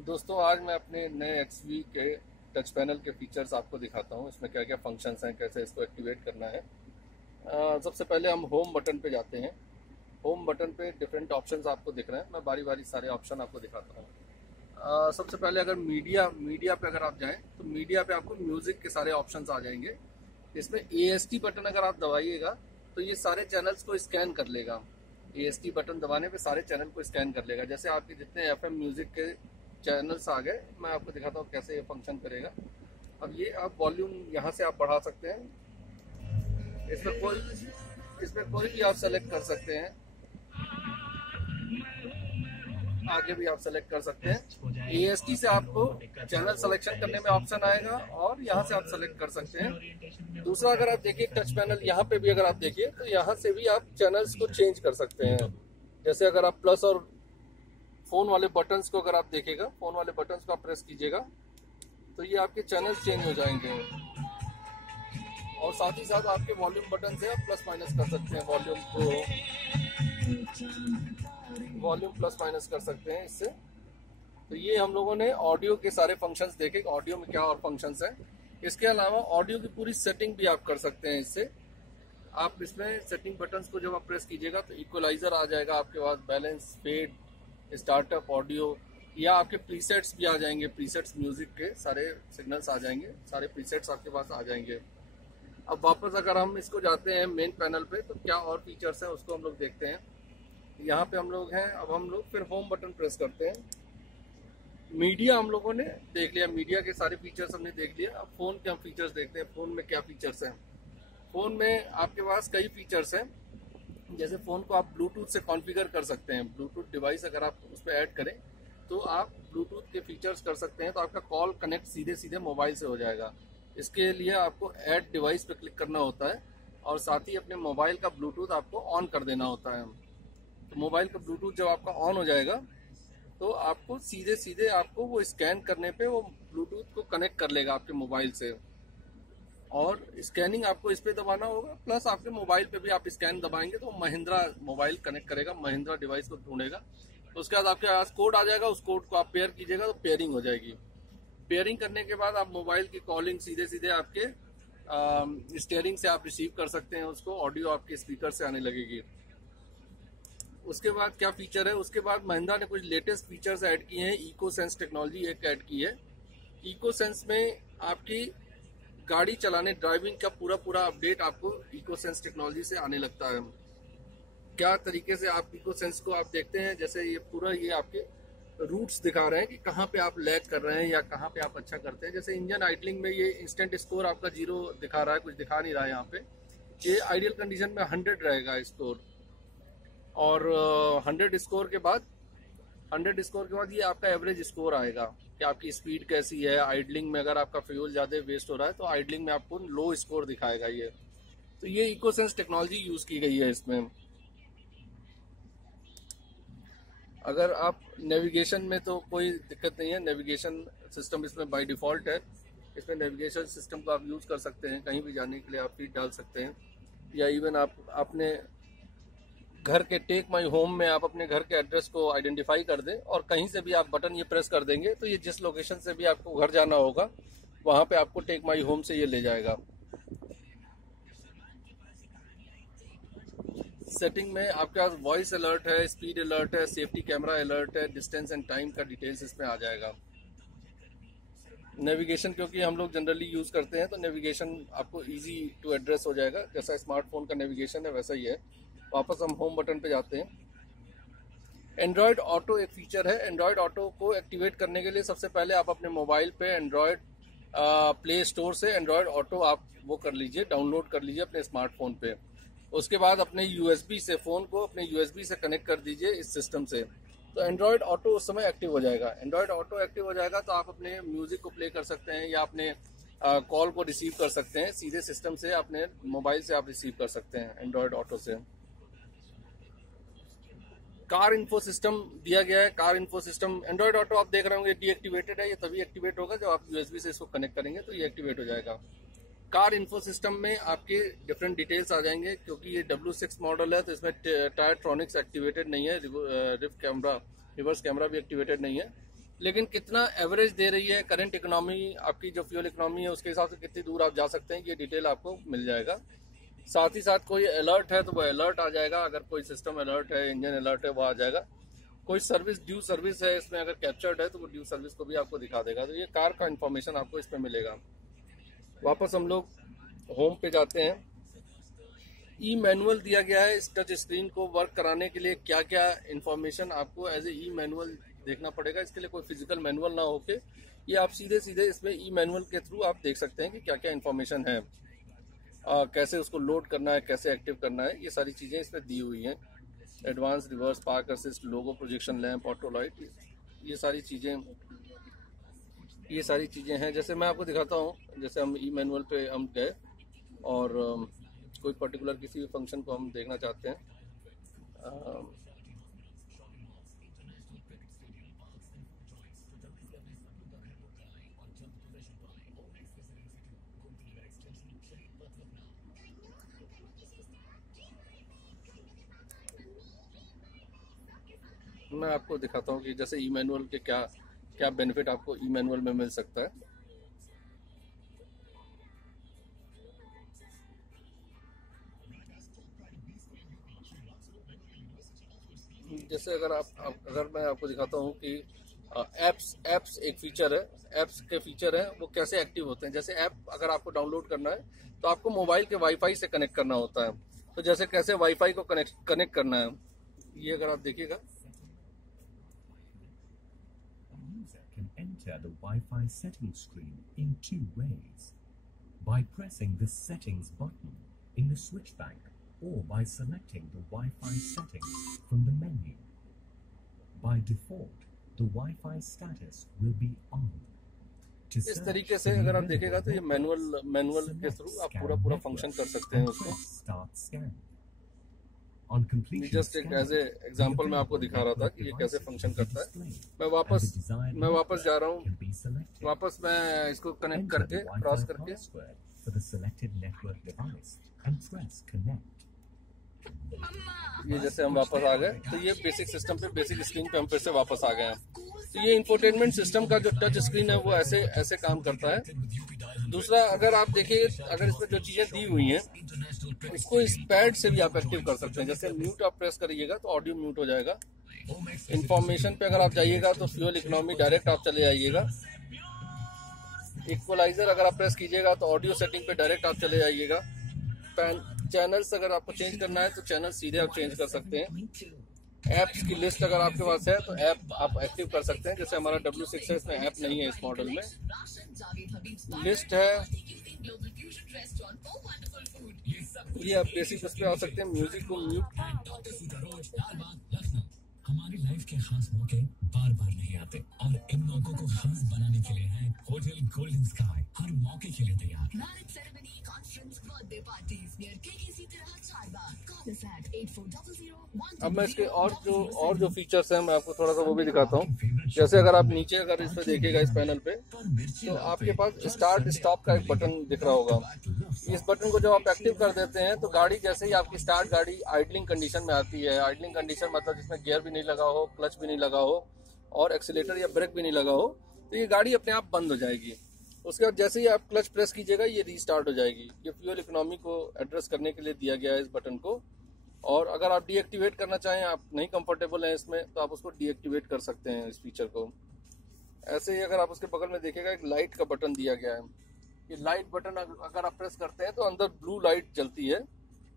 दोस्तों, आज मैं अपने नए XV के टच पैनल के फीचर्स आपको दिखाता हूँ। इसमें क्या क्या फंक्शंस हैं, कैसे इसको एक्टिवेट करना है। सबसे पहले हम होम बटन पे जाते हैं। होम बटन पे डिफरेंट ऑप्शंस आपको दिख रहे हैं। मैं बारी बारी सारे ऑप्शन आपको दिखाता हूँ। सबसे पहले अगर मीडिया पे अगर आप जाएं तो मीडिया पे आपको म्यूज़िक के सारे ऑप्शंस आ जाएंगे। इसमें AST बटन अगर आप दबाइएगा तो ये सारे चैनल्स को स्कैन कर लेगा। AST बटन दबाने पे सारे चैनल को स्कैन कर लेगा। जैसे आपके जितने FM म्यूज़िक के चैनल्स आ गए, मैं आपको दिखाता हूँ कैसे ये फंक्शन करेगा। अब ये आप वॉल्यूम यहाँ से आप बढ़ा सकते हैं। इसमें कोई भी आप सेलेक्ट कर सकते हैं। आगे भी आप सेलेक्ट कर सकते हैं। AST से आपको चैनल सिलेक्शन करने में ऑप्शन आएगा और यहाँ से आप सेलेक्ट कर सकते हैं। दूसरा, अगर आप देखिए टच पैनल, यहाँ पे भी अगर आप देखिए तो यहाँ से भी आप चैनल्स को चेंज कर सकते हैं। जैसे अगर आप प्लस और फोन वाले बटन्स को अगर आप देखिएगा, फोन वाले बटन्स को आप प्रेस कीजिएगा तो ये आपके चैनल्स चेंज हो जाएंगे। और साथ ही साथ आपके वॉल्यूम बटन से आप प्लस माइनस कर सकते हैं। वॉल्यूम प्लस माइनस कर सकते हैं इससे। तो ये हम लोगों ने ऑडियो के सारे फंक्शंस देखे, ऑडियो में क्या और फंक्शंस हैं। इसके अलावा ऑडियो की पूरी सेटिंग भी आप कर सकते हैं इससे। आप इसमें सेटिंग बटन्स को जब आप प्रेस कीजिएगा तो इक्वलाइजर आ जाएगा आपके पास, बैलेंस, फेड, स्टार्टअप, ऑडियो, या आपके प्रीसेट्स भी आ जाएंगे। प्रीसेट्स म्यूजिक के सारे सिग्नल्स आ जाएंगे, सारे प्रीसेट्स आपके पास आ जाएंगे। अब वापस अगर हम इसको जाते हैं मेन पैनल पे तो क्या और फीचर्स हैं उसको हम लोग देखते हैं। यहाँ पे हम लोग हैं। अब हम लोग फिर होम बटन प्रेस करते हैं। मीडिया हम लोगों ने देख लिया, मीडिया के सारे फीचर्स हमने देख लिया। अब फोन के हम फीचर्स देखते हैं। फोन में क्या फीचर्स हैं। फोन में आपके पास कई फीचर्स हैं। जैसे फ़ोन को आप ब्लूटूथ से कॉन्फ़िगर कर सकते हैं। ब्लूटूथ डिवाइस अगर आप उस पर ऐड करें तो आप ब्लूटूथ के फीचर्स कर सकते हैं। तो आपका कॉल कनेक्ट सीधे सीधे मोबाइल से हो जाएगा। इसके लिए आपको ऐड डिवाइस पे क्लिक करना होता है और साथ ही अपने मोबाइल का ब्लूटूथ आपको ऑन कर देना होता है। तो मोबाइल का ब्लूटूथ जब आपका ऑन हो जाएगा तो आपको सीधे सीधे आपको वो स्कैन करने पे वो ब्लूटूथ को कनेक्ट कर लेगा आपके मोबाइल से। और स्कैनिंग आपको इस पे दबाना होगा, प्लस आपके मोबाइल पे भी आप स्कैन दबाएंगे तो महिंद्रा मोबाइल कनेक्ट करेगा, महिंद्रा डिवाइस को ढूंढेगा। तो उसके बाद आपके पास कोड आ जाएगा, उस कोड को आप पेयर कीजिएगा तो पेयरिंग हो जाएगी। पेयरिंग करने के बाद आप मोबाइल की कॉलिंग सीधे सीधे आपके स्टीयरिंग से आप रिसीव कर सकते हैं उसको। ऑडियो आपके स्पीकर से आने लगेगी। उसके बाद क्या फीचर है, उसके बाद महिंद्रा ने कुछ लेटेस्ट फीचर्स ऐड किए हैं। इको सेंस टेक्नोलॉजी एक ऐड की है। इको सेंस में आपकी गाड़ी चलाने, ड्राइविंग का पूरा अपडेट आपको इको सेंस टेक्नोलॉजी से आने लगता है। क्या तरीके से आप इको सेंस को आप देखते हैं, जैसे ये आपके रूट्स दिखा रहे हैं कि कहाँ पे आप लैग कर रहे हैं या कहाँ पे आप अच्छा करते हैं। जैसे इंजन आइडलिंग में ये इंस्टेंट स्कोर आपका 0 दिखा रहा है, कुछ दिखा नहीं रहा है यहाँ पे। ये आइडियल कंडीशन में 100 रहेगा स्कोर। और 100 स्कोर के बाद ये आपका एवरेज स्कोर आएगा कि आपकी स्पीड कैसी है। आइडलिंग में अगर आपका फ्यूल ज़्यादा वेस्ट हो रहा है तो आइडलिंग में आपको लो स्कोर दिखाएगा ये। तो ये इकोसेंस टेक्नोलॉजी यूज़ की गई है इसमें। अगर आप नेविगेशन में तो कोई दिक्कत नहीं है, नेविगेशन सिस्टम इसमें बाय डिफ़ॉल्ट है। इसमें नेविगेशन सिस्टम को आप यूज़ कर सकते हैं। कहीं भी जाने के लिए आप फीड डाल सकते हैं, या इवन आप अपने घर के टेक माई होम में आप अपने घर के एड्रेस को आइडेंटिफाई कर दें और कहीं से भी आप बटन ये प्रेस कर देंगे तो ये जिस लोकेशन से भी आपको घर जाना होगा वहाँ पे आपको टेक माई होम से ये ले जाएगा। सेटिंग में आपके पास वॉइस अलर्ट है, स्पीड अलर्ट है, सेफ्टी कैमरा अलर्ट है, डिस्टेंस एंड टाइम का डिटेल्स इसमें आ जाएगा। नेविगेशन क्योंकि हम लोग जनरली यूज़ करते हैं तो नेविगेशन आपको इजी टू एड्रेस हो जाएगा। जैसा स्मार्टफोन का नेविगेशन है वैसा ही है। वापस हम होम बटन पे जाते हैं। एंड्रॉयड ऑटो एक फीचर है। एंड्रॉयड ऑटो को एक्टिवेट करने के लिए सबसे पहले आप अपने मोबाइल पे एंड्रॉयड प्ले स्टोर से एंड्रॉयड ऑटो आप वो कर लीजिए, डाउनलोड कर लीजिए अपने स्मार्टफोन पे। उसके बाद अपने USB से फ़ोन को अपने USB से कनेक्ट कर दीजिए इस सिस्टम से। तो एंड्रॉयड ऑटो उस समय एक्टिव हो जाएगा। एंड्रॉयड ऑटो एक्टिव हो जाएगा तो आप अपने म्यूज़िक को प्ले कर सकते हैं या अपने कॉल को रिसीव कर सकते हैं। सीधे सिस्टम से अपने मोबाइल से आप रिसीव कर सकते हैं एंड्रॉयड ऑटो से। कार इन्फो सिस्टम दिया गया है। Car info system Android auto आप देख रहे होंगे डीएक्टिवेटेड है। ये तभी एक्टिवेट होगा जब आप USB से इसको कनेक्ट करेंगे तो ये एक्टिवेट हो जाएगा। कार इन्फो सिस्टम में आपके डिफरेंट डिटेल्स आ जाएंगे। क्योंकि ये W6 मॉडल है तो इसमें टायरट्रॉनिक्स एक्टिवेटेड नहीं है। रिवर्स कैमरा भी एक्टिवेटेड नहीं है। लेकिन कितना एवरेज दे रही है करंट इकोनॉमी, आपकी जो फ्यूल इकोनॉमी है उसके हिसाब से कितनी दूर आप जा सकते हैं, ये डिटेल आपको मिल जाएगा। साथ ही साथ कोई अलर्ट है तो वो अलर्ट आ जाएगा, अगर कोई सिस्टम अलर्ट है, इंजन अलर्ट है, वो आ जाएगा। कोई सर्विस, ड्यू सर्विस है इसमें अगर कैप्चर्ड है तो वो ड्यू सर्विस को भी आपको दिखा देगा। तो ये कार का इन्फॉर्मेशन आपको इसमें मिलेगा। वापस हम लोग होम पे जाते हैं। ई मैनुअल दिया गया है इस टच स्क्रीन को वर्क कराने के लिए, क्या क्या इन्फॉर्मेशन आपको एज ए ई मैनुअल देखना पड़ेगा। इसके लिए कोई फिजिकल मैनुअल ना होके ये आप सीधे सीधे इसमें ई मैनुअल के थ्रू आप देख सकते हैं कि क्या क्या इन्फॉर्मेशन है, कैसे उसको लोड करना है, कैसे एक्टिव करना है, ये सारी चीज़ें इसमें दी हुई हैं। एडवांस रिवर्स पार्क असिस्ट, लोगो प्रोजेक्शन लैंप, ऑटो लाइट, ये सारी चीज़ें हैं। जैसे मैं आपको दिखाता हूँ, जैसे हम ई मैनुअल पे हम गए और कोई पर्टिकुलर किसी भी फंक्शन को हम देखना चाहते हैं। मैं आपको दिखाता हूँ कि जैसे ई मैनुअल के क्या क्या बेनिफिट आपको ई मैनुअल में मिल सकता है। जैसे अगर मैं आपको दिखाता हूँ कि एप्स एक फीचर है, एप्स के फीचर हैं वो कैसे एक्टिव होते हैं। जैसे ऐप अगर आपको डाउनलोड करना है तो आपको मोबाइल के वाईफाई से कनेक्ट करना होता है। तो जैसे कैसे वाईफाई को कनेक्ट करना है, ये अगर आप देखिएगा, enter the Wi-Fi settings screen in two ways: by pressing the settings button in the switch bank or by selecting the Wi-Fi settings from the menu. By default, the Wi-Fi status will be on. इस तरीके से अगर आप देखेगा तो ये manual के through आप पूरा फंक्शन कर सकते हैं उसको। जस्ट एक एज ए एग्जाम्पल मैं आपको दिखा रहा था कि ये कैसे फंक्शन करता है। मैं वापस जा रहा हूँ, वापस मैं इसको कनेक्ट करके क्रॉस करके ये जैसे हम वापस आ गए तो ये बेसिक सिस्टम पे, बेसिक स्क्रीन पे हम फिर से वापस आ गए हैं। तो ये इंफोटेनमेंट सिस्टम का जो टच स्क्रीन है वो ऐसे काम करता है। दूसरा, अगर आप देखिए, अगर इसमें जो चीजें दी हुई हैं इसको इस पैड से भी आप एक्टिव कर सकते हैं। जैसे म्यूट आप प्रेस करिएगा तो ऑडियो म्यूट हो जाएगा। इंफॉर्मेशन पे अगर आप जाइएगा तो फ्यूल इकोनॉमी डायरेक्ट आप चले जाइएगा। इक्वलाइजर अगर आप प्रेस कीजिएगा तो ऑडियो सेटिंग पे डायरेक्ट आप चले जाइएगा। चैनल्स अगर आपको चेंज करना है तो चैनल सीधे आप चेंज कर सकते हैं। ऐप्स की लिस्ट अगर आपके पास है तो ऐप आप एक्टिव कर सकते हैं। जैसे हमारा W6 है, इसमें ऐप नहीं है इस मॉडल में, लिस्ट है। ये आप बेसिक उस पे आ सकते हैं। म्यूजिक को म्यूट, हमारी लाइफ के खास मौके बार बार नहीं आते और इन मौकों को खास बनाने के लिए है होटल गोल्डन स्काई हर मौके के लिए तैयार। Marriage ceremony, conference, birthday parties near KKC तरह चारबाग, कॉल अस एट 8400 अब मैं इसके और जो फीचर्स हैं मैं आपको थोड़ा सा वो भी दिखाता हूँ। जैसे अगर आप नीचे अगर इस पे देखिएगा इस पैनल पे तो आपके पास स्टार्ट स्टॉप का एक बटन दिख रहा होगा। इस बटन को जब आप एक्टिव कर देते हैं तो गाड़ी जैसे ही आपकी स्टार्ट, गाड़ी आइडलिंग कंडीशन में आती है। आइडलिंग कंडीशन मतलब जिसमें गियर भी नहीं लगा हो, क्लच भी नहीं लगा हो और एक्सीलेटर या ब्रेक भी नहीं लगा हो, तो ये गाड़ी अपने आप बंद हो जाएगी। उसके बाद जैसे ही आप क्लच प्रेस कीजिएगा ये रीस्टार्ट हो जाएगी। ये फ्यूल इकोनॉमी को एड्रेस करने के लिए दिया गया है इस बटन को। और अगर आप डीएक्टिवेट करना चाहें, आप नहीं कंफर्टेबल हैं इसमें, तो आप उसको डीएक्टिवेट कर सकते हैं इस फीचर को। ऐसे ही अगर आप उसके बगल में देखेगा एक लाइट का बटन दिया गया है। ये लाइट बटन अगर आप प्रेस करते हैं तो अंदर ब्लू लाइट जलती है,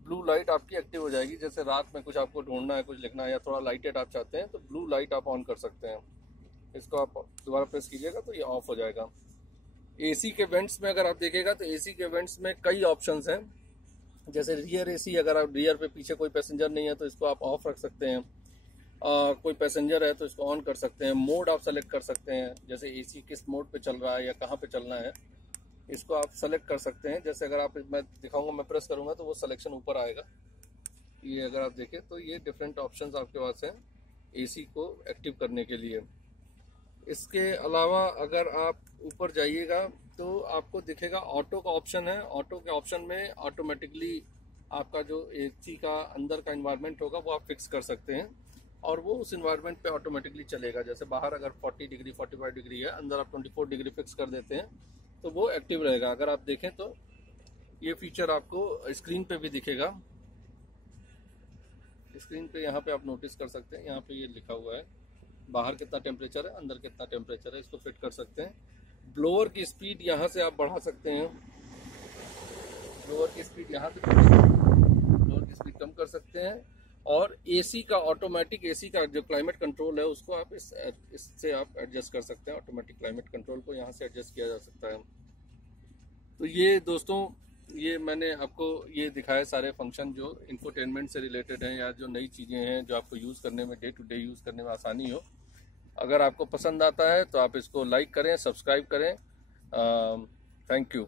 ब्लू लाइट आपकी एक्टिव हो जाएगी। जैसे रात में कुछ आपको ढूंढना है, कुछ लिखना है या थोड़ा लाइटेड आप चाहते हैं तो ब्लू लाइट आप ऑन कर सकते हैं। इसको आप दोबारा प्रेस कीजिएगा तो ये ऑफ हो जाएगा। एसी के वेंट्स में अगर आप देखेगा तो एसी के वेंट्स में कई ऑप्शंस हैं। जैसे रियर एसी, अगर आप रियर पे पीछे कोई पैसेंजर नहीं है तो इसको आप ऑफ रख सकते हैं। कोई पैसेंजर है तो इसको ऑन कर सकते हैं। मोड आप सेलेक्ट कर सकते हैं, जैसे एसी किस मोड पे चल रहा है या कहाँ पे चलना है, इसको आप सेलेक्ट कर सकते हैं। जैसे अगर आप, मैं दिखाऊंगा, मैं प्रेस करूंगा तो वो सिलेक्शन ऊपर आएगा। ये अगर आप देखें तो ये डिफरेंट ऑप्शंस आपके पास हैं एसी को एक्टिव करने के लिए। इसके अलावा अगर आप ऊपर जाइएगा तो आपको दिखेगा ऑटो का ऑप्शन है। ऑटो के ऑप्शन में ऑटोमेटिकली आपका जो एसी का अंदर का एनवायरनमेंट होगा वो आप फिक्स कर सकते हैं। और वो उस इन्वायरमेंट पे ऑटोमेटिकली चलेगा। जैसे बाहर अगर 40 डिग्री 45 डिग्री है, अंदर आप 24 डिग्री फिक्स कर देते हैं तो वो एक्टिव रहेगा। अगर आप देखें तो ये फीचर आपको स्क्रीन पे भी दिखेगा। स्क्रीन पे यहाँ पे आप नोटिस कर सकते हैं, यहाँ पे ये लिखा हुआ है बाहर कितना टेम्परेचर है, अंदर कितना टेम्परेचर है, इसको फिट कर सकते हैं। ब्लोअर की स्पीड यहाँ से आप बढ़ा सकते हैं, ब्लोअर की स्पीड यहाँ से ब्लोअर की स्पीड कम कर सकते हैं। और एसी का ऑटोमेटिक, एसी का जो क्लाइमेट कंट्रोल है उसको आप इससे आप एडजस्ट कर सकते हैं। ऑटोमेटिक क्लाइमेट कंट्रोल को यहाँ से एडजस्ट किया जा सकता है। तो ये दोस्तों, ये मैंने आपको ये दिखाया सारे फंक्शन जो इंफोटेनमेंट से रिलेटेड हैं या जो नई चीज़ें हैं जो आपको यूज़ करने में, डे टू डे यूज़ करने में आसानी हो। अगर आपको पसंद आता है तो आप इसको लाइक करें, सब्सक्राइब करें। Thank you.